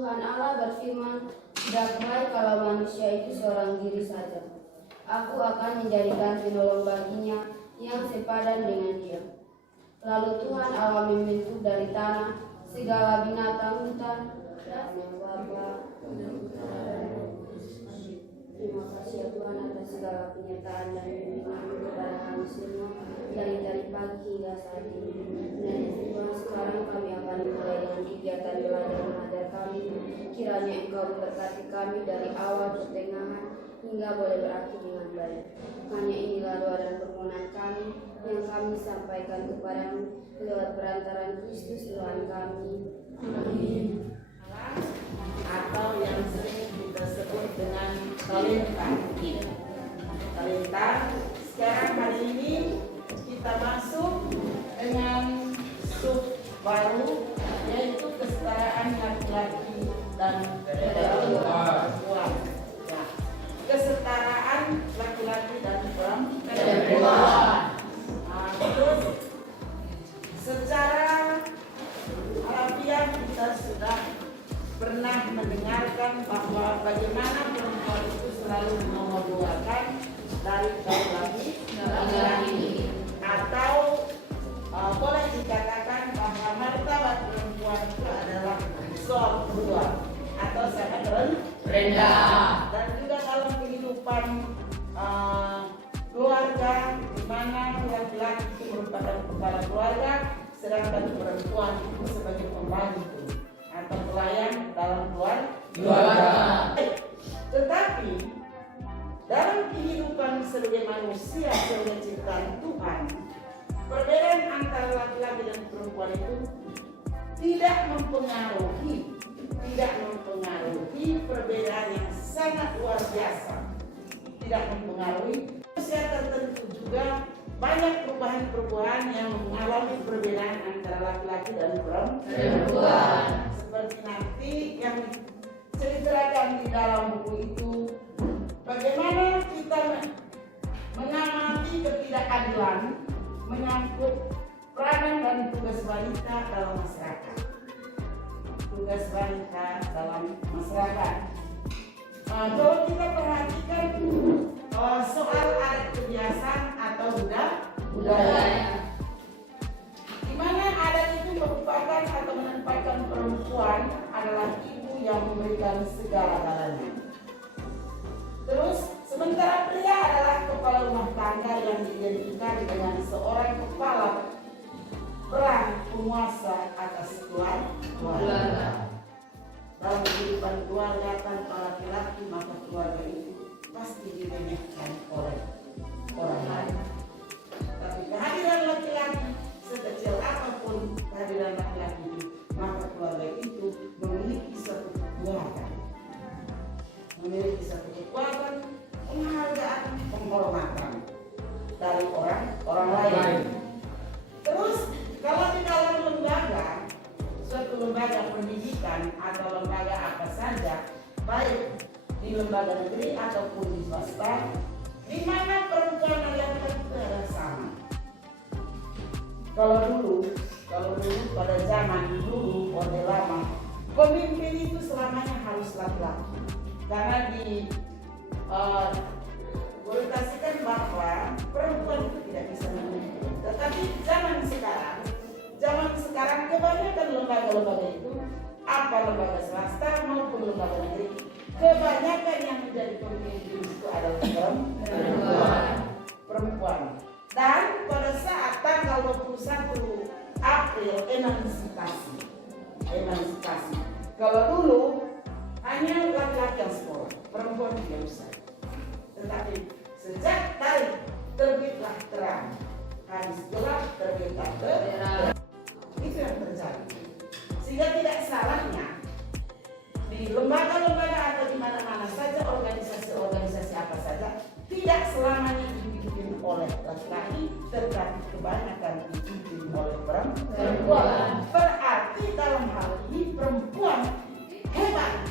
Tuhan Allah berfirman, tidak baik kalau manusia itu seorang diri saja. Aku akan menjadikan penolong baginya yang sepadan dengan dia. Lalu Tuhan Allah membentuk dari tanah segala binatang hutan dan yang wabah. Terima kasih ya Tuhan atas segala penyertaan dan bimbingan kepada kami semua dari pagi hingga saat ini. Dan Tuhan, sekarang kami akan mulai dengan kegiatan belajar mengajar kami. Kiranya Engkau memberkati kami dari awal pertengahan hingga boleh berakhir dengan baik. Hanya inilah doa dan permohonan kami yang kami sampaikan kepadamu lewat perantaraan Kristus Tuhan kami. Amin. Atau yang sering kita sebut dengan talenta. Talenta. Sekarang hari ini kita masuk dengan sub baru, yaitu kesetaraan laki-laki dan perempuan. Ya. Kesetaraan laki-laki dan perempuan. Terus secara harfiah kita sudah pernah mendengarkan bahwa bagaimana perempuan itu selalu menomorduakan dari kaum laki-laki, atau boleh dikatakan bahwa martabat perempuan itu adalah soal kedua atau sangat rendah. Dan juga dalam kehidupan keluarga, di mana laki-laki itu merupakan kepala keluarga, sedangkan perempuan itu sebagai pembantu atau pelayan dalam keluarga. Tetapi dalam kehidupan sebagai manusia sebagai ciptaan Tuhan, perbedaan antara laki-laki dan perempuan itu tidak mempengaruhi perbedaan yang sangat luar biasa. Tidak mempengaruhi usia tertentu, juga banyak perubahan-perubahan yang mengalami perbedaan antara laki-laki dan perempuan. Seperti nanti yang diceritakan di dalam buku itu, bagaimana kita mengamati ketidakadilan menyangkut peranan dan tugas wanita dalam masyarakat. Tugas wanita dalam masyarakat. Kalau kita perhatikan soal adat kebiasaan atau budaya, di mana adat itu merupakan atau menempatkan perempuan adalah ibu yang memberikan segala-galanya. Terus sementara pria adalah kepala rumah tangga yang diidentikan dengan seorang kepala perang penguasa atas keluarga. Dalam kehidupan keluarga tanpa laki-laki, maka keluarga itu pasti diremehkan oleh orang lain. Tapi kehadiran laki-laki, sekecil apapun kehadiran laki-laki itu, maka keluarga itu memiliki satu kekuatan, penghargaan, penghormatan dari orang lain. Terus kalau di dalam lembaga, suatu lembaga pendidikan atau lembaga apa saja, baik di lembaga negeri ataupun di swasta, di mana perempuan dan laki-laki itu adalah sama. Kalau dulu pada zaman dulu, orde lama, pemimpin itu selamanya harus laki-laki, karena diorientasikan bahwa perempuan itu tidak bisa memimpin. Tetapi zaman sekarang kebanyakan lembaga-lembaga itu, apa lembaga swasta maupun lembaga negeri, kebanyakan yang menjadi pemimpin itu adalah perempuan. Dan pada saat tanggal 21 April emansipasi. Kalau dulu hanya laki-laki yang sekolah, perempuan tidak usah. Tetapi sejak terbitlah terang, hari gelap terbitlah terang. Itu yang terjadi. Sehingga tidak salahnya di lembaga-lembaga atau di mana-mana saja, organisasi apa saja, tidak selamanya dipimpin oleh laki-laki, tetapi kebanyakan dipimpin oleh perempuan. Berarti dalam hal ini perempuan hebat.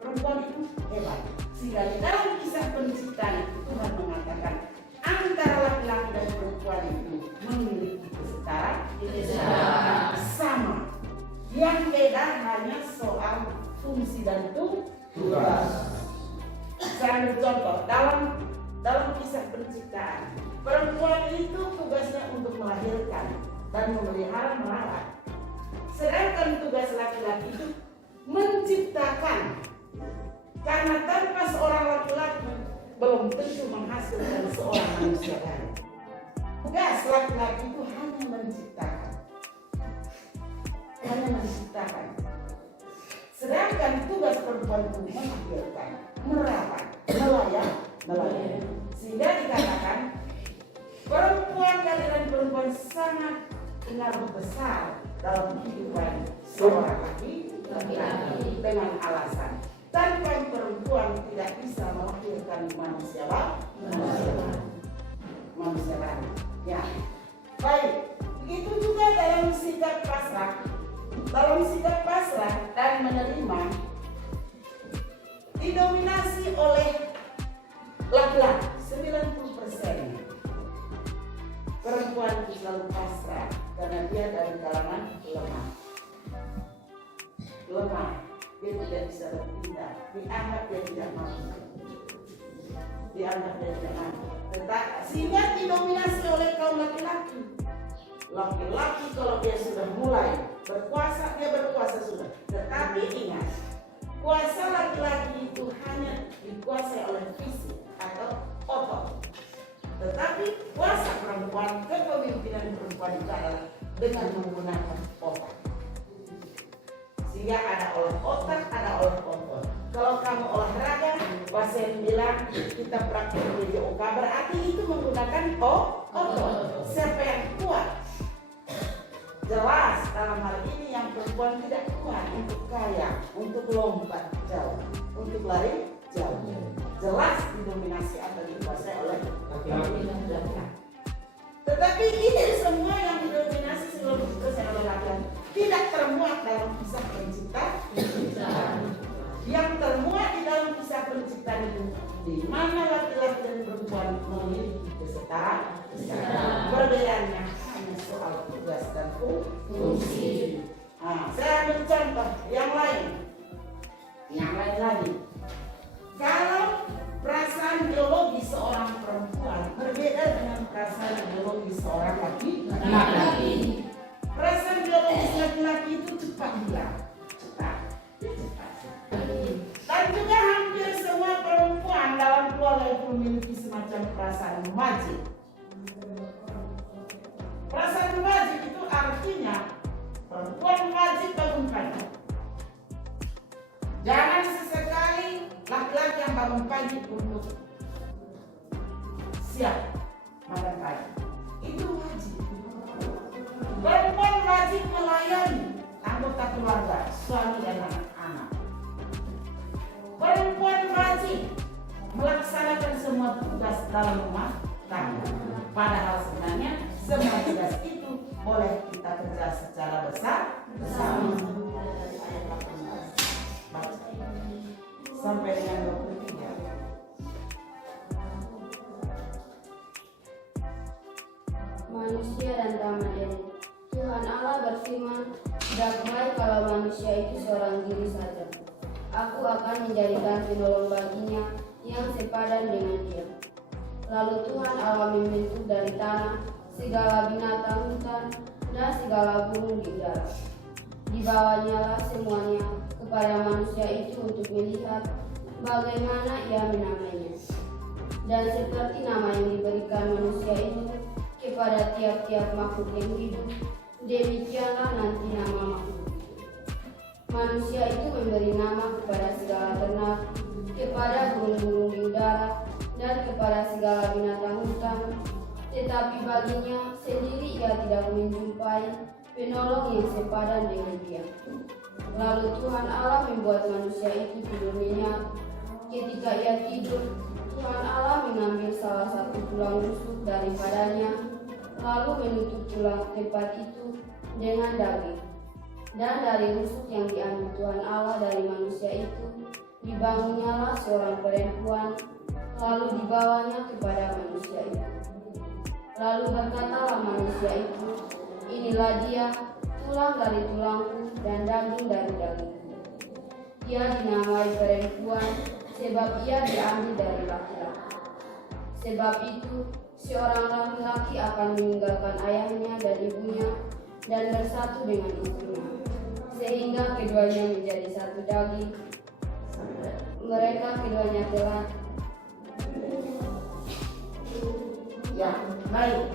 Perempuan itu hebat. Sehingga di dalam kisah penciptaan itu Tuhan mengatakan antara laki-laki dan perempuan itu memiliki kesetaraan sama. Yang beda hanya soal fungsi dan tugas. Saya ambil contoh dalam kisah penciptaan. Perempuan itu tugasnya untuk melahirkan dan memelihara merawat. Sedangkan tugas laki-laki itu menciptakan. Karena tanpa seorang laki-laki belum tentu menghasilkan seorang manusia baru. Tugas laki-laki itu hanya menciptakan. Sedangkan tugas perempuan itu melahirkan, merawat, melayani. Sehingga dikatakan perempuan, kehadiran perempuan sangat pengaruh besar dalam kehidupan seorang laki-laki dengan alasan tanpa perempuan tidak bisa melahirkan manusia baru. Ya, baik. Begitu juga dalam sikap pasrah dan menerima didominasi oleh laki-laki 90%. Perempuan itu selalu pasrah karena dia dari kalangan lemah. Dia tidak bisa bertindak, dianggap dia tidak mampu. Sehingga didominasi oleh kaum laki-laki. Laki-laki kalau dia sudah mulai berkuasa, dia berkuasa sudah. Tetapi ingat, kuasa laki-laki itu hanya dikuasai oleh fisik atau otot. Tetapi kuasa perempuan, kepemimpinan perempuan itu adalah dengan menggunakan otak. Sehingga ada oleh otak, ada oleh otot. Kalau kamu olahraga, pasien bilang kita praktik yoga, berarti itu menggunakan otot. Siapa yang kuat? Jelas dalam hal ini yang perempuan tidak kuat untuk kaya, untuk lompat jauh, untuk lari jauh. Jelas didominasi atau dikuasai oleh laki-laki. Tetapi ini semua yang didominasi seluruh dikuasai oleh laki-laki tidak termuat dalam kisah penciptaan. Yang termuat di dalam kisah penciptaan itu di mana laki-laki dan perempuan memiliki kesetaraan. Perbedaannya hanya soal tugas dan fungsi. Saya ambil contoh yang lain lagi. Kalau perasaan biologi seorang perempuan berbeda dengan perasaan biologi seorang laki-laki. Perasaan biologis laki-laki itu cepat hilang, cepat. Dan juga hampir semua perempuan dalam keluarga itu memiliki semacam perasaan wajib. Perasaan wajib itu artinya perempuan wajib bangun pagi. Jangan sesekali laki-laki yang bangun pagi untuk siap makan pagi. Itu wajib. Perempuan wajib melayani anggota keluarga, suami dan anak-anak. Perempuan wajib melaksanakan semua tugas dalam rumah tangga. Padahal sebenarnya semua tugas itu boleh kita kerja secara bersama. Sampai dengan 23. Manusia dan Ramadan. Tuhan Allah berfirman, "Tidak baik kalau manusia itu seorang diri saja. Aku akan menjadikan penolong baginya yang sepadan dengan dia." Lalu Tuhan Allah membentuk dari tanah segala binatang hutan dan segala burung di udara. Dibawanyalah semuanya kepada manusia itu untuk melihat bagaimana ia menamainya. Dan seperti nama yang diberikan manusia itu kepada tiap-tiap makhluk yang hidup, demikianlah nanti nama makhluk itu. Manusia itu memberi nama kepada segala ternak, kepada burung-burung di udara, dan kepada segala binatang hutan. Tetapi baginya sendiri ia tidak menjumpai penolong yang sepadan dengan dia. Lalu Tuhan Allah membuat manusia itu tidur nyenyak. Ketika ia tidur, Tuhan Allah mengambil salah satu tulang rusuk daripadanya, lalu menutup tulang tempat itu dengan daging. Dan dari rusuk yang diambil Tuhan Allah dari manusia itu, dibangunnyalah seorang perempuan, lalu dibawanya kepada manusia itu. Lalu berkatalah manusia itu, "Inilah dia, tulang dari tulangku dan daging dari dagingku. ia dinamai perempuan sebab ia diambil dari laki-laki. Sebab itu, seorang laki-laki akan meninggalkan ayahnya dan ibunya dan bersatu dengan istrinya, sehingga keduanya menjadi satu daging. Mereka keduanya telah Ya, baik.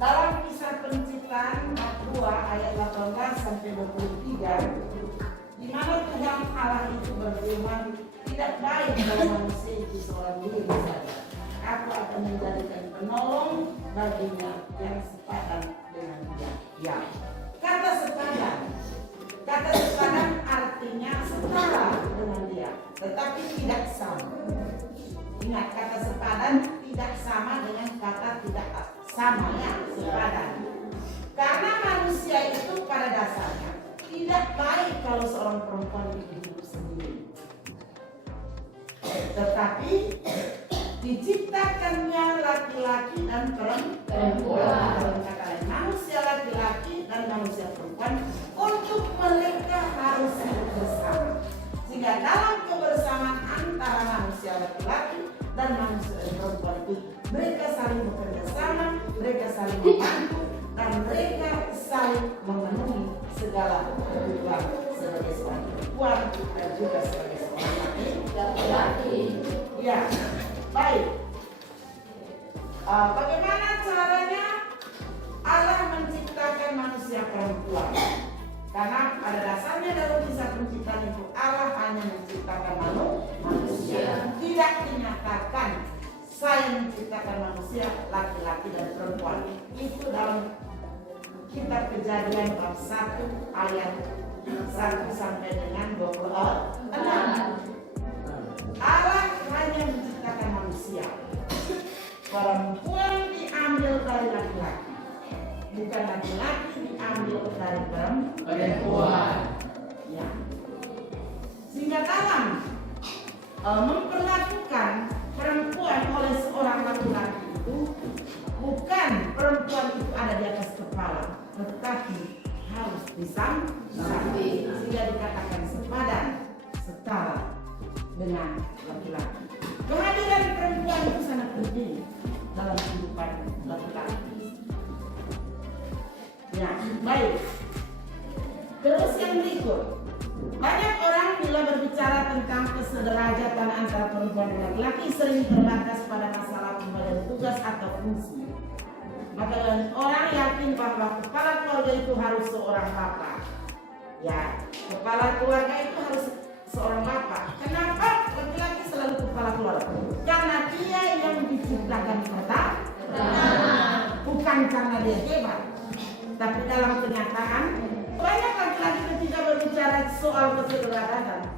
Dalam kisah penciptaan bab 2 ayat 18 sampai 23, di mana Tuhan Allah itu berfirman, tidak baik kalau manusia itu seorang diri saja. Aku akan menjadikan penolong baginya yang sepadan dengan dia. Ya, kata sepadan artinya setara dengan dia, tetapi tidak sama. Ingat, kata sepadan tidak sama dengan kata tidak sama, ya, sepadan. Karena manusia itu pada dasarnya tidak baik kalau seorang perempuan hidup sendiri. Tetapi diciptakannya laki-laki dan perempuan. Manusia laki-laki dan manusia perempuan untuk mereka harus hidup bersama. Sehingga dalam kebersamaan antara manusia laki-laki dan manusia perempuan itu, mereka saling bekerja sama, mereka saling membantu, dan mereka saling memenuhi segala kebutuhan sebagai seorang perempuan dan juga sebagai seorang laki-laki. Ya, baik. Bagaimana caranya Allah menciptakan manusia perempuan? Karena pada dasarnya dalam kisah penciptaan itu Allah hanya menciptakan manusia. Tidak dinyatakan saya menciptakan manusia laki-laki dan perempuan. Itu dalam kitab Kejadian bab 1 ayat 1 sampai dengan 26. Allah hanya menciptakan manusia. Perempuan diambil dari laki-laki, bukan laki-laki diambil dari perempuan. Ya. Sehingga dalam memperlakukan perempuan oleh seorang laki-laki itu, bukan perempuan itu ada di atas kepala, tetapi harus disamping, sehingga dikatakan sepadan, setara dengan laki-laki. Kehadiran perempuan itu sangat penting dalam kehidupan laki-laki. Ya, baik. Terus yang berikut, banyak orang bila berbicara tentang kesederajatan antara perempuan dan laki-laki sering terbatas pada masalah pembagian tugas atau fungsi. Maka orang yakin bahwa kepala keluarga itu harus seorang bapak. Ya, kepala keluarga itu harus seorang bapak. Kenapa laki-laki selalu kepala keluarga? Karena dia yang diciptakan pertama, bukan karena dia hebat. Tapi dalam kenyataan, banyak laki-laki ketika berbicara soal kesederajatan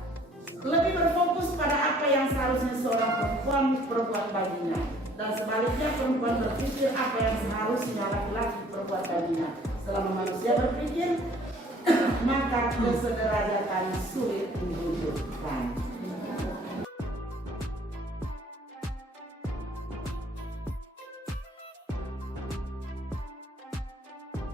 lebih berfokus pada apa yang seharusnya seorang perempuan perbuat baginya, dan sebaliknya perempuan berpikir apa yang seharusnya laki-laki perbuat baginya. Selama manusia berpikir, maka kesederajatan